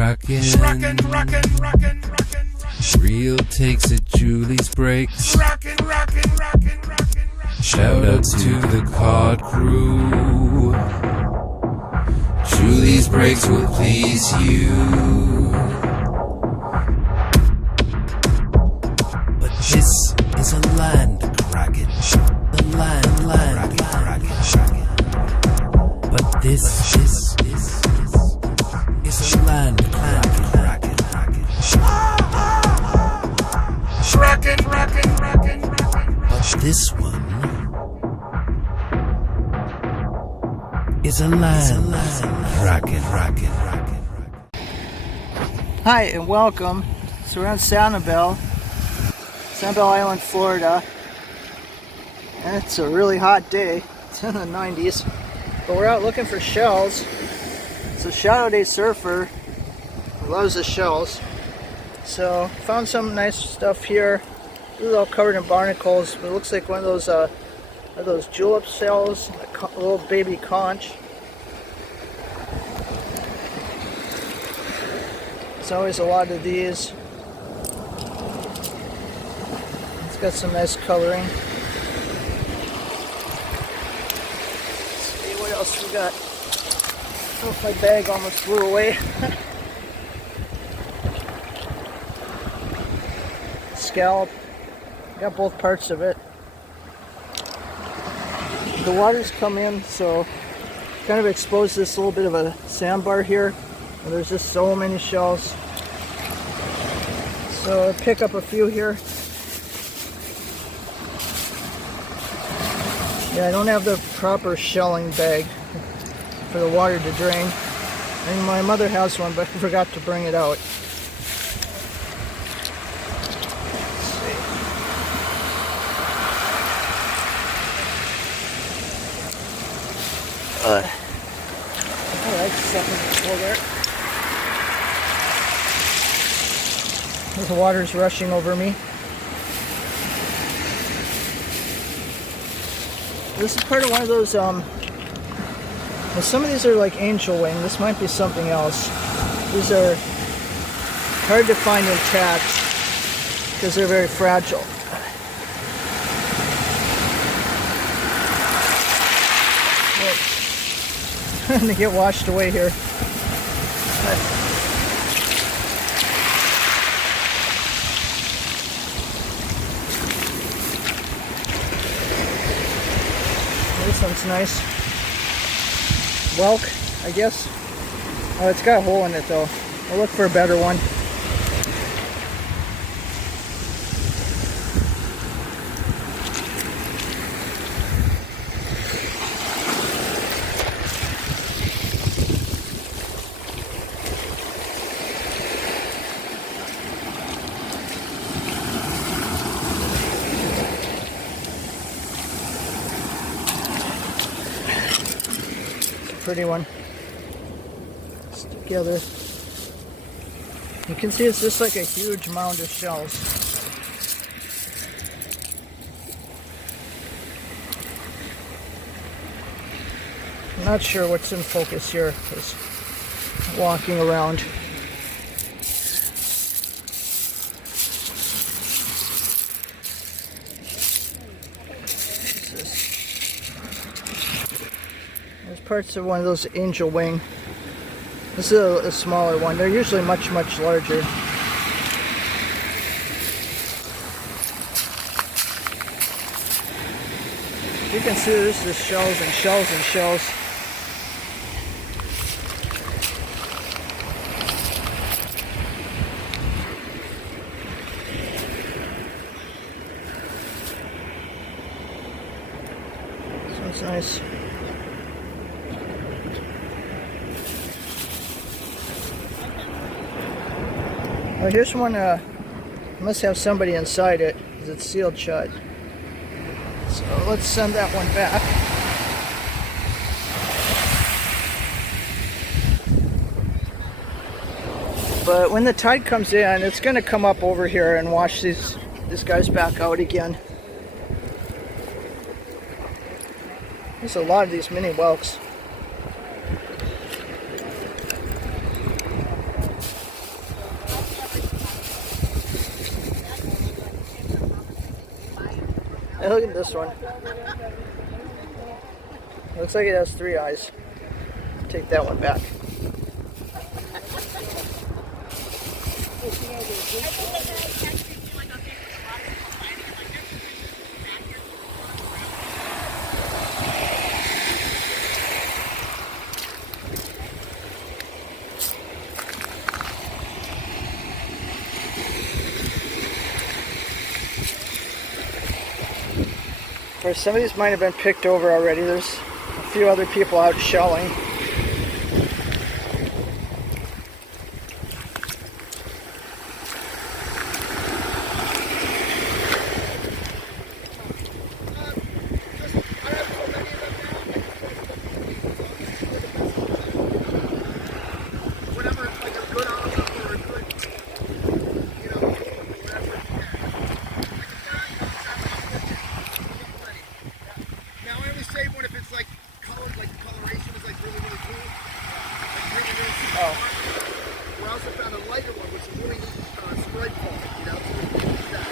Kraken. Real takes it, Julie's breaks. Shout out to the cod crew. Julie's breaks will please you. But this is a land kraken. The land kraken. But this is a land kraken. But this one is a land kraken. Hi and welcome. So we're on Sanibel Island, Florida, and it's a really hot day. It's in the 90s, but we're out looking for shells. It's a Shadow Day surfer who loves the shells. So found some nice stuff here. This is all covered in barnacles, but it looks like one of those julep shells, a little baby conch. There's always a lot of these. It's got some nice coloring. Let's see what else we got. Oh, my bag almost flew away. Scallop. Got both parts of it. The water's come in, so kind of exposed this little bit of a sandbar here. And there's just so many shells. So I'll pick up a few here. Yeah, I don't have the proper shelling bag for the water to drain. And my mother has one, but I forgot to bring it out. Alright, something to there. The water's rushing over me. This is part of one of those, well, some of these are like angel wing. This might be something else. These are hard to find intact because they're very fragile. I'm gonna get washed away here. This one's nice. Whelk, I guess. Oh, it's got a hole in it though. I'll look for a better one. Pretty one. It's together. You can see it's just like a huge mound of shells. I'm not sure what's in focus here. Just walking around. Parts of one of those angel wing. This is a smaller one. They're usually much larger. You can see there's just shells and shells and shells. This one's nice. Oh, here's one, must have somebody inside it, because it's sealed shut. So let's send that one back. But when the tide comes in, it's going to come up over here and wash these guys back out again. There's a lot of these mini whelks. Hey, look at this one. Looks like it has 3 eyes. Take that one back. Of course, some of these might have been picked over already. There's a few other people out shelling. We also found a lighter one, which is really spread quality, you know, so we can use that.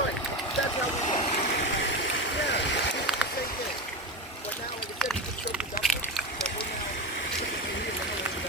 Right, that's how we work. Yeah, we do the same thing. But now, like I said, it's been so productive that we're now sitting right here now and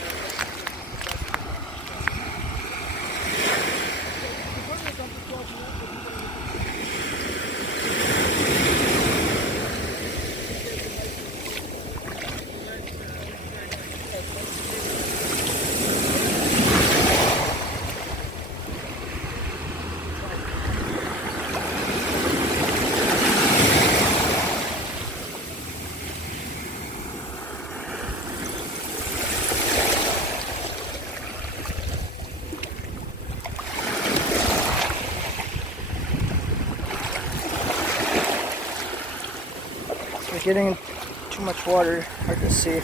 We're getting too much water, hard to see.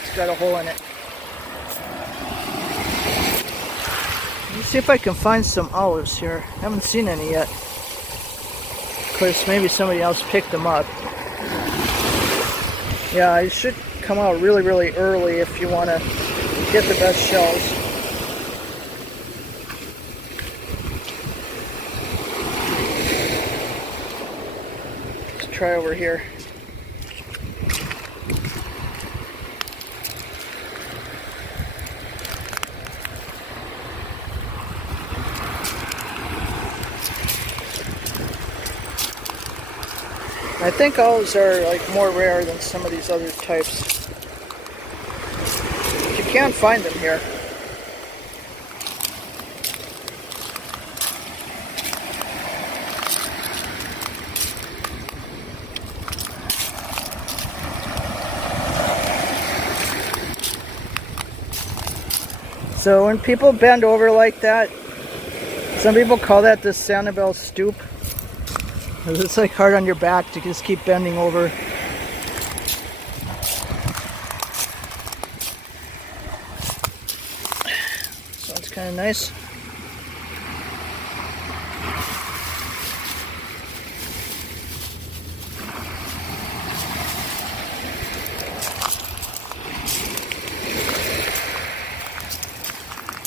It's got a hole in it. Let me see if I can find some olives here. I haven't seen any yet. Of course, maybe somebody else picked them up. Yeah, I should come out really, really early if you want to get the best shells. Let's try over here. I think olives are like more rare than some of these other types. You can't find them here. So when people bend over like that, some people call that the Sanibel stoop. It's like hard on your back to just keep bending over. So it's kind of nice.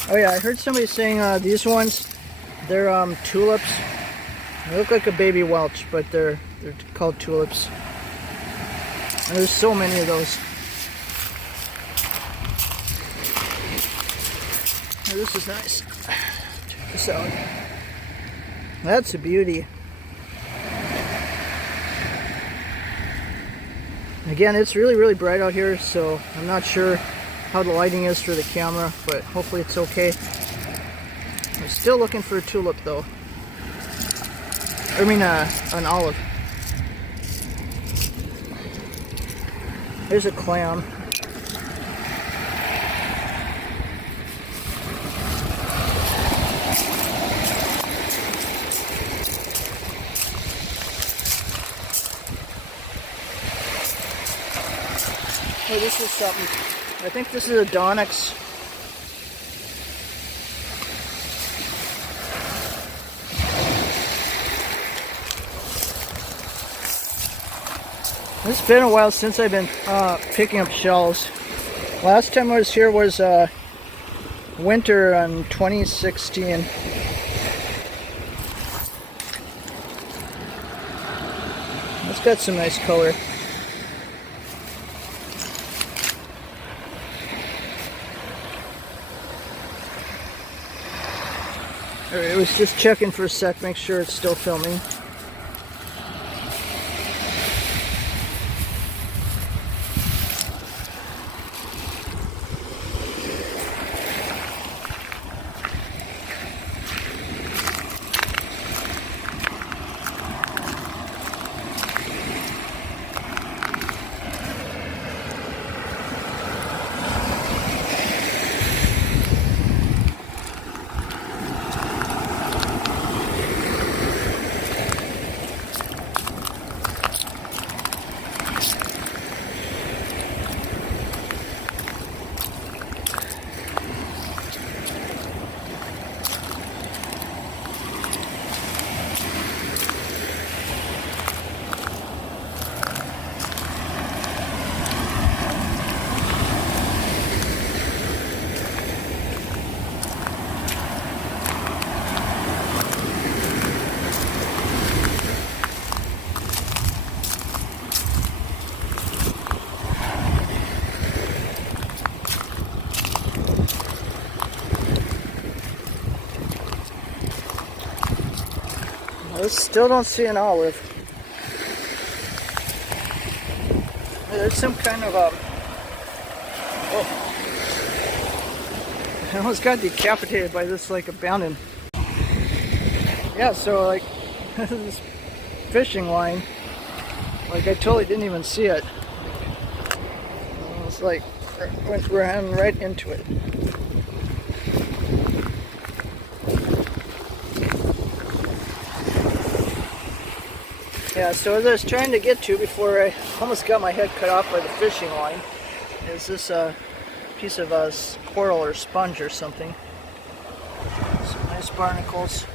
Oh yeah, I heard somebody saying these ones, they're tulips. They look like a baby Welch, but they're called tulips. And there's so many of those. Oh, this is nice. Check this out. That's a beauty. Again, it's really, really bright out here, so I'm not sure how the lighting is for the camera, but hopefully it's okay. I'm still looking for a tulip though. I mean, an olive. There's a clam. Oh, this is something. I think this is a Donix. It's been a while since I've been picking up shells. Last time I was here was winter in 2016. It's got some nice color. Alright, I was just checking for a sec, make sure it's still filming. I still don't see an olive. There's some kind of oh. I almost got decapitated by this like abandoned. Yeah, so like this fishing line, like I totally didn't even see it. It was like ran right into it. Yeah, so as I was trying to get to before I almost got my head cut off by the fishing line is this piece of coral or sponge or something. Some nice barnacles.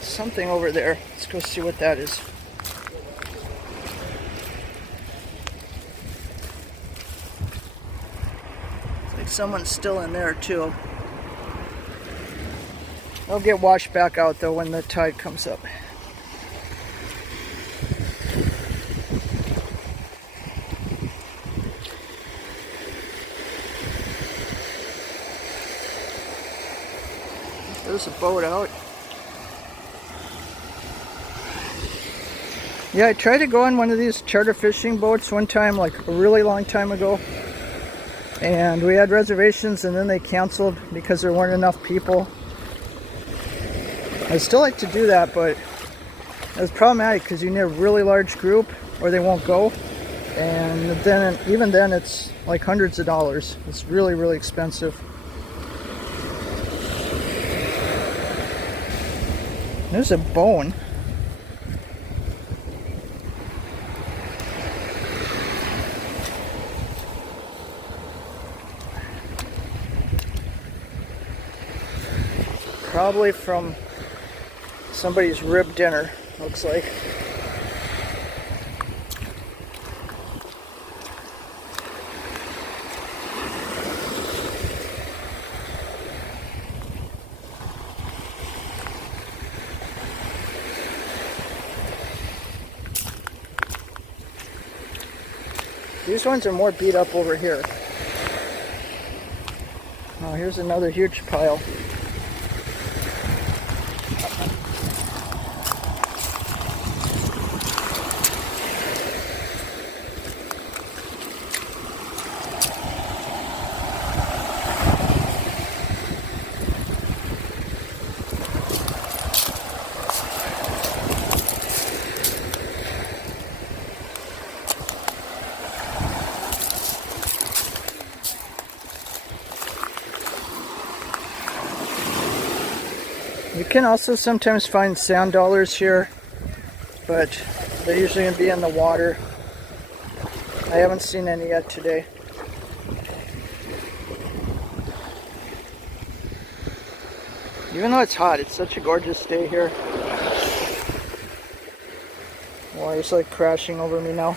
Something over there. Let's go see what that is. It's like someone's still in there too. They'll get washed back out though when the tide comes up. There's a boat out. Yeah, I tried to go on one of these charter fishing boats one time, like a really long time ago. And we had reservations and then they canceled because there weren't enough people. I'd still like to do that, but it's problematic because you need a really large group or they won't go. And then, even then, it's like hundreds of dollars. It's really, really expensive. There's a bone. Probably from somebody's rib dinner, looks like. These ones are more beat up over here. Oh, here's another huge pile. You can also sometimes find sand dollars here, but they're usually going to be in the water. I haven't seen any yet today. Even though it's hot, it's such a gorgeous day here. Water's like crashing over me now.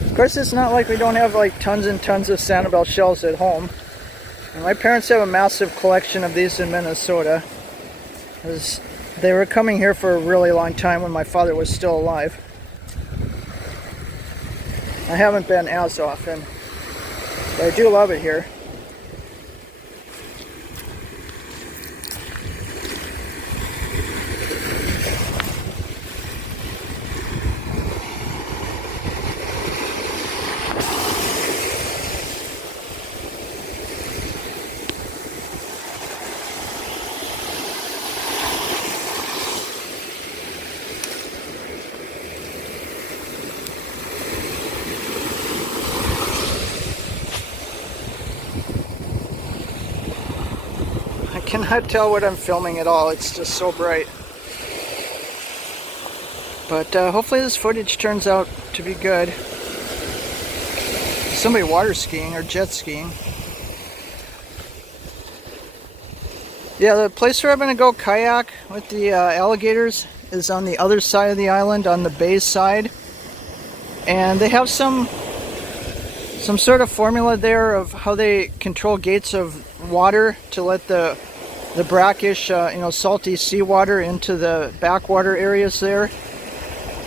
Of course, it's not like we don't have like tons and tons of Sanibel shells at home. And my parents have a massive collection of these in Minnesota. They were coming here for a really long time when my father was still alive. I haven't been as often, but I do love it here. I cannot tell what I'm filming at all, it's just so bright. But hopefully this footage turns out to be good. Somebody water skiing or jet skiing. Yeah, the place where I'm going to go kayak with the alligators is on the other side of the island, on the bay side. And they have some sort of formula there of how they control gates of water to let the brackish, salty seawater into the backwater areas there,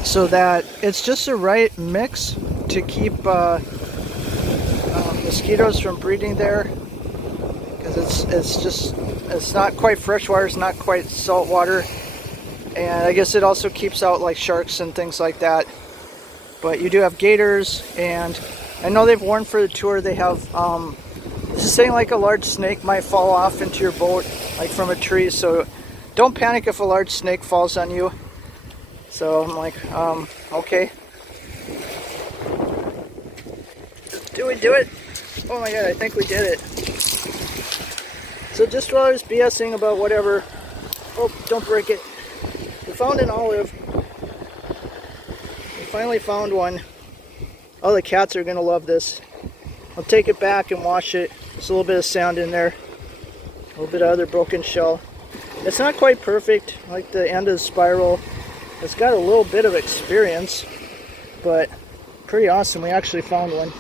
so that it's just the right mix to keep mosquitoes from breeding there, because it's not quite fresh water, it's not quite salt water, and I guess it also keeps out like sharks and things like that. But you do have gators, and I know they've warned for the tour. They have this is saying like a large snake might fall off into your boat, like from a tree, so don't panic if a large snake falls on you. So I'm like, okay. Do we do it? Oh my god, I think we did it. So just while I was BSing about whatever, oh, don't break it. We found an olive. We finally found one. Oh, the cats are gonna love this. I'll take it back and wash it. There's a little bit of sand in there. A little bit of other broken shell. It's not quite perfect, like the end of the spiral. It's got a little bit of experience, but pretty awesome. We actually found one.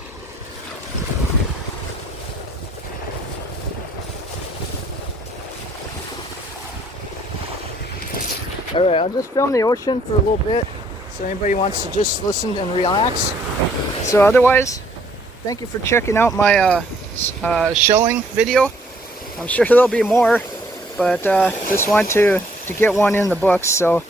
Alright, I'll just film the ocean for a little bit, so anybody wants to just listen and relax. So otherwise, thank you for checking out my shelling video. I'm sure there'll be more, but just want to get one in the books. So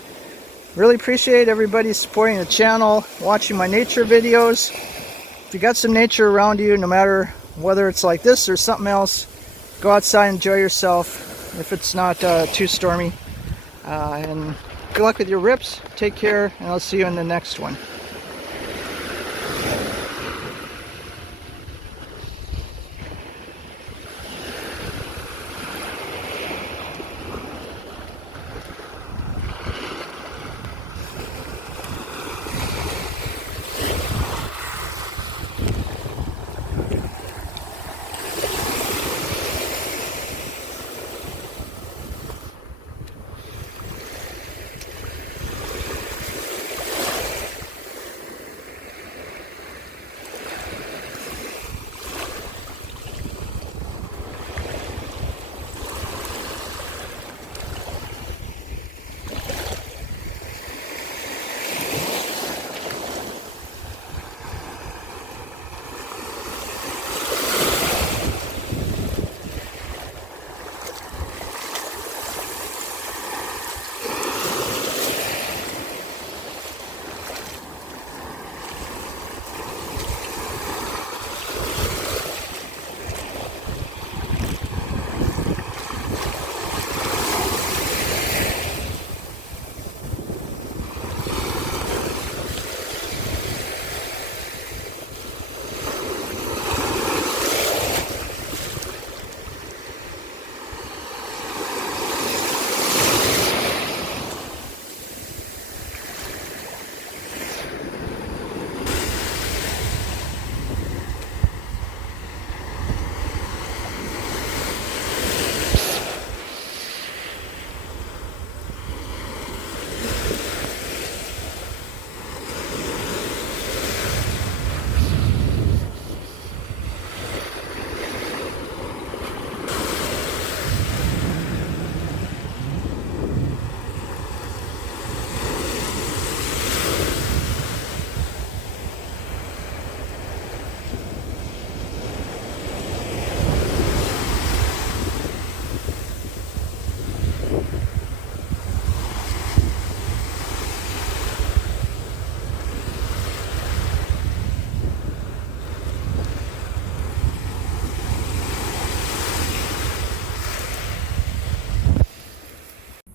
really appreciate everybody supporting the channel, watching my nature videos. If you got some nature around you, no matter whether it's like this or something else, go outside and enjoy yourself if it's not too stormy. And good luck with your rips. Take care, and I'll see you in the next one.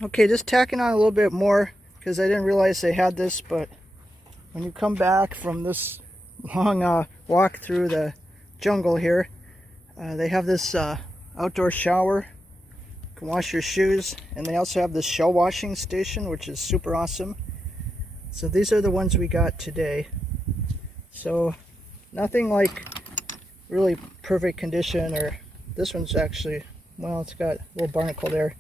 Okay, just tacking on a little bit more because I didn't realize they had this, but when you come back from this long walk through the jungle here, they have this outdoor shower. You can wash your shoes, and they also have this shell washing station, which is super awesome. So these are the ones we got today. So nothing like really perfect condition, or this one's actually, well, it's got a little barnacle there,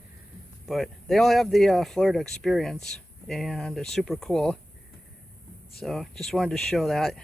but they all have the Florida experience, and they're super cool. So just wanted to show that.